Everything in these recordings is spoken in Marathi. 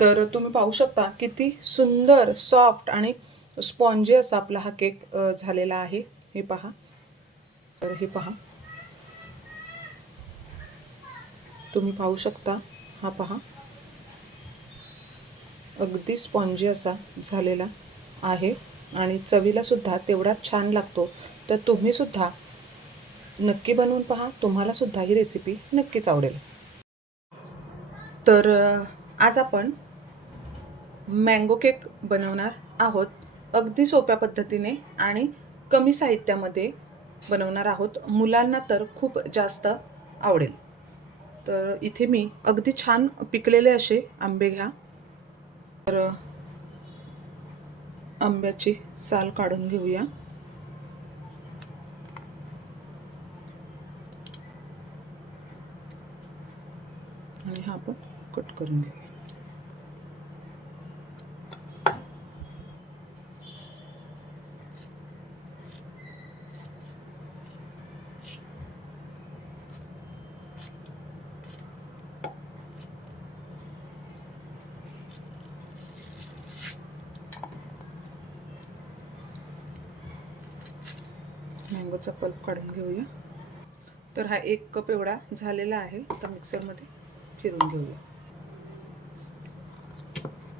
तर तुम्ही पाहू शकता किती सुंदर सॉफ्ट आणि स्पॉन्जी असा आपला हा केक झालेला आहे. हे पहा. तर हे पहा. तुम्ही पाहू शकता. हा पहा. अगदी स्पॉन्जी असा झालेला आहे. आणि चवीला सुद्धा तेवढाच छान लागतो. तर तुम्ही सुद्धा नक्की बनवून पहा. तुम्हाला सुद्धा ही रेसिपी नक्कीच आवडेल. तर आज आपण मँगो केक बनवणार आहोत. अगदी सोप्या पद्धतीने आणि कमी साहित्यामध्ये बनवणार आहोत. मुलांना तर खूप जास्त आवडेल. तर इथे मी अगदी छान पिकलेले असे आंबे घ्या. तर आंब्याची साल काढून घेऊया. आणि हा आपण कट करून घेऊया. मँगोचा पल्प काढून घेऊया. तर हा एक कप एवढा झालेला आहे. आता मिक्सरमध्ये फिरून घेऊया.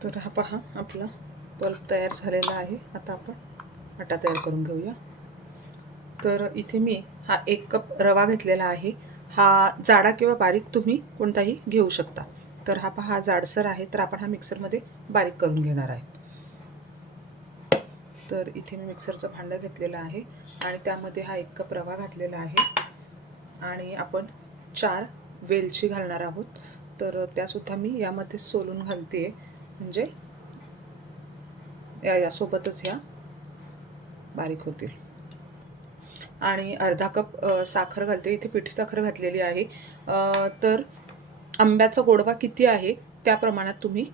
तर हा पहा आपला पल्प तयार झालेला आहे. आता आपण आटा तयार करून घेऊया. तर इथे मी हा एक कप रवा घेतलेला आहे. हा जाडा किंवा बारीक तुम्ही कोणताही घेऊ शकता. तर हा पहा जाडसर आहे. तर आपण हा मिक्सरमध्ये बारीक करून घेणार आहे. तर इथे मी मिक्सरचं भांडं घेतलेलं आहे आणि त्यामध्ये हा एक कप रवा घातलेला आहे. आणि आपण चार वेलची घालणार आहोत. तर त्यासुद्धा मी यामध्ये सोलून घालते. म्हणजे या यासोबतच ह्या बारीक होतील. आणि अर्धा कप साखर घालते. इथे पिठी साखर घातलेली आहे. तर आंब्याचा गोडवा किती आहे? त्या प्रमाणात तुम्ही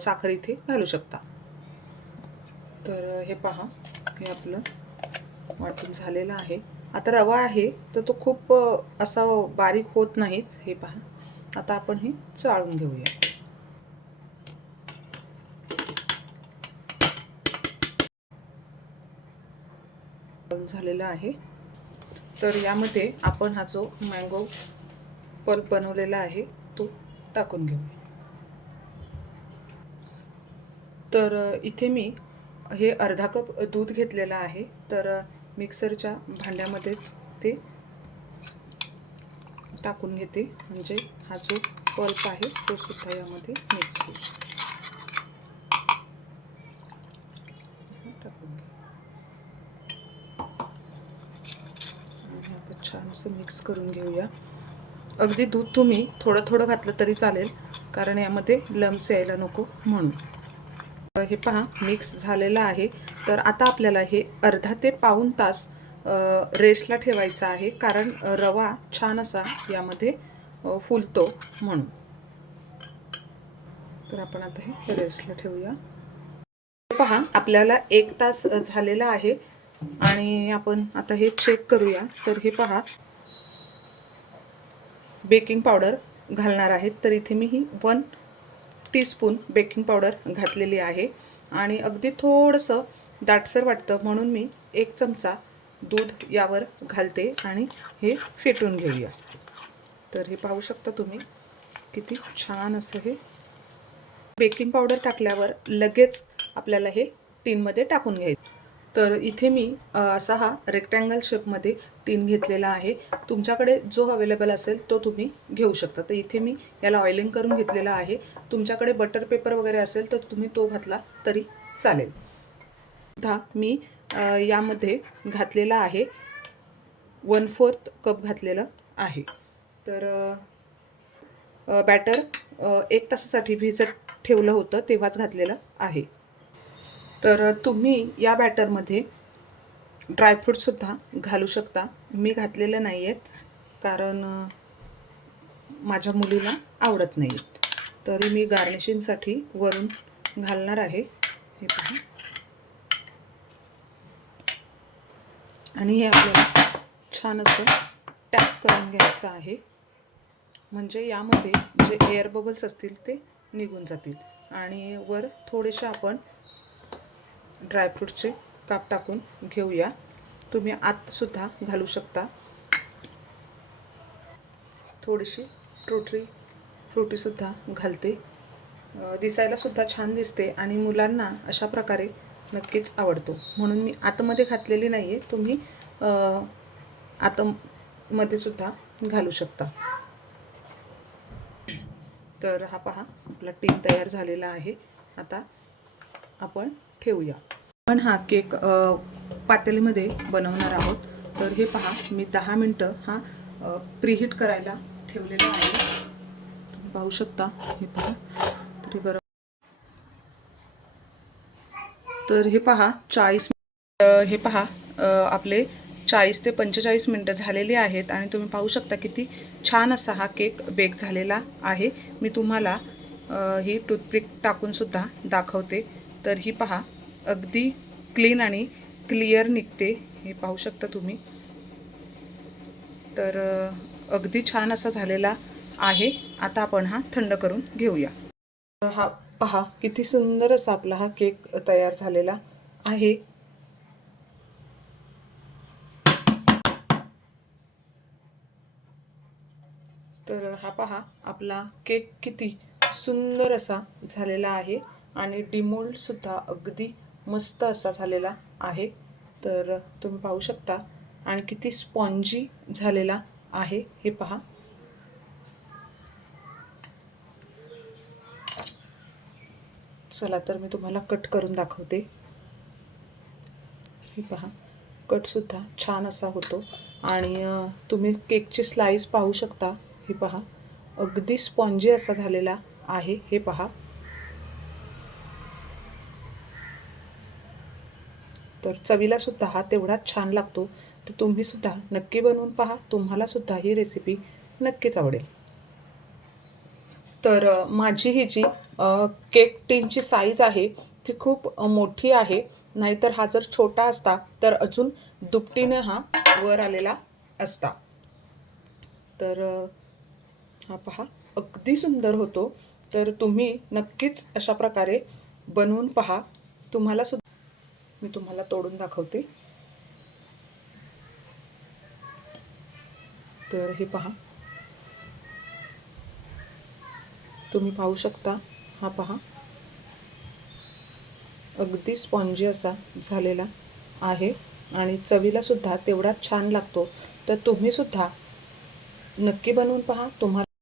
साखर इथे घालू शकता. तर हे पहा. हे आपलं वाटून झालेलं आहे. आता रवा आहे तर तो खूप असा बारीक होत नाहीच. हे पहा. आता आपण हे चाळून घेऊया. झालेला आहे. तर यामध्ये आपण हा जो मँगो पल्प बनवलेला आहे तो टाकून घेऊया. तर इथे मी हे अर्धा कप दूध घेतलेलं आहे. तर मिक्सरच्या भांड्यामध्येच ते टाकून घेते. म्हणजे हा जो पल्प आहे तो सुद्धा यामध्ये मिक्स होईल टाकून घे. छान असं मिक्स करून घेऊया. अगदी दूध तुम्ही थोडं थोडं घातलं तरी चालेल कारण यामध्ये लम्स यायला नको म्हणून. हे पहा मिक्स झालेलं आहे. तर आता आपल्याला हे अर्धा ते पाऊण तास रेस्टला ठेवायचा आहे. कारण रवा छान असा यामध्ये फुलतो म्हणून. तर आपण आता हे रेस्टला ठेवूया. पहा आपल्याला एक तास झालेला आहे. आणि आपण आता हे चेक करूया. तर हे पहा. बेकिंग पावडर घालणार आहेत. तर इथे मी ही वन टीस्पून बेकिंग पावडर घातलेली आहे. आणि अगदी थोडंसं दाटसर वाटतं म्हणून मी एक चमचा दूध यावर घालते आणि हे फेटून घेऊया. तर हे पाहू शकता तुम्ही किती छान असं हे बेकिंग पावडर टाकल्यावर लगेच आपल्याला हे टीनमध्ये टाकून घ्यायचं. तर इथे मी असा हा रेक्टँगल शेपमध्ये टीन घेतलेला आहे. तुमच्याकडे जो अवेलेबल असेल तो तुम्ही घेऊ शकता. तर इथे मी याला ऑइलिंग करून घेतलेला आहे. तुमच्याकडे बटर पेपर वगैरे असेल तर तुम्ही तो घातला तरी चालेल. सुद्धा मी यामध्ये घातलेला आहे. वन फोर्थ कप घातलेलं आहे. तर बॅटर एक तासासाठी भिजत ठेवलं होतं तेव्हाच घातलेलं आहे. तर तुम्ही या बॅटरमध्ये ड्रायफ्रूटसुद्धा घालू शकता. मी घातलेले नाही आहेत कारण माझ्या मुलीला आवडत नाही तरी मी गार्निशिंगसाठी वरून घालणार आहे. हे पहा. आणि हे आपल्याला छान असं टॅप करून घ्यायचं आहे. म्हणजे यामध्ये जे एअर बबल्स असतील ते निघून जातील. आणि वर थोडेसे आपण ड्रायफ्रूटचे काप टाकून घेऊया. तुम्ही आतसुद्धा घालू शकता. थोडीशी ट्रुटरी फ्रुटीसुद्धा घालते. दिसायलासुद्धा छान दिसते आणि मुलांना अशा प्रकारे नक्कीच आवडतो. म्हणून मी आतमध्ये घातलेली नाही आहे तुम्ही आतमध्ये सुद्धा घालू शकता. तर हा पहा आपला टीम तयार झालेला आहे. आता आपण ठेवूया. आपण हा केक पातेलीमध्ये बनवणार आहोत. तर हे पहा मी दहा मिनटं हा प्रीहीट करायला ठेवलेला आहे. तुम्ही पाहू शकता हे पहा. तर हे गरम तर हे पहा चाळीस हे पहा आपले चाळीस ते पंचेचाळीस मिनटं झालेली आहेत आणि तुम्ही पाहू शकता किती छान असा हा केक बेक झालेला आहे. मी तुम्हाला ही टूथपिक टाकूनसुद्धा दाखवते. तर ही पहा अगदी क्लीन आणि क्लिअर निघते हे पाहू शकता तुम्ही. तर अगदी छान असा झालेला आहे. आता आपण हा थंड करून घेऊया. हा पहा किती सुंदर असा आपला हा केक तयार झालेला आहे. तर हा पहा आपला केक किती सुंदर असा झालेला आहे. आणि डिमोल्ड सुद्धा अगदी मस्त असा झालेला आहे. तर तुम्ही पाहू शकता. आणि किती स्पॉन्जी झालेला आहे हे पहा. चला तर मी तुम्हाला कट करून दाखवते. हे पहा. कटसुद्धा छान असा होतो. आणि तुम्ही केकची स्लाईस पाहू शकता. हे पहा. अगदी स्पॉन्जी असा झालेला आहे. हे पहा. तर चवीला सुद्धा हा तेवढाच छान लागतो. तर तुम्ही सुद्धा नक्की बनवून पहा. तुम्हाला सुद्धा ही रेसिपी नक्कीच आवडेल. तर माझी ही जी केक टीनची साईज आहे ती खूप मोठी आहे. नाहीतर हा जर छोटा असता तर अजून दुपटीनं हा वर आलेला असता. तर हा पहा अगदी सुंदर होतो. तर तुम्ही नक्कीच अशा प्रकारे बनवून पहा. तुम्हाला सुद्धा मी तुम्हाला तोडून दाखवते. तर हे पहा. तुम्ही पाहू शकता हा पहा. अगदी स्पॉन्जी असा झालेला आहे आणि चवीला सुद्धा तेवढाच छान लागतो. तर तुम्ही सुद्धा नक्की बनवून पहा. तुम्हाला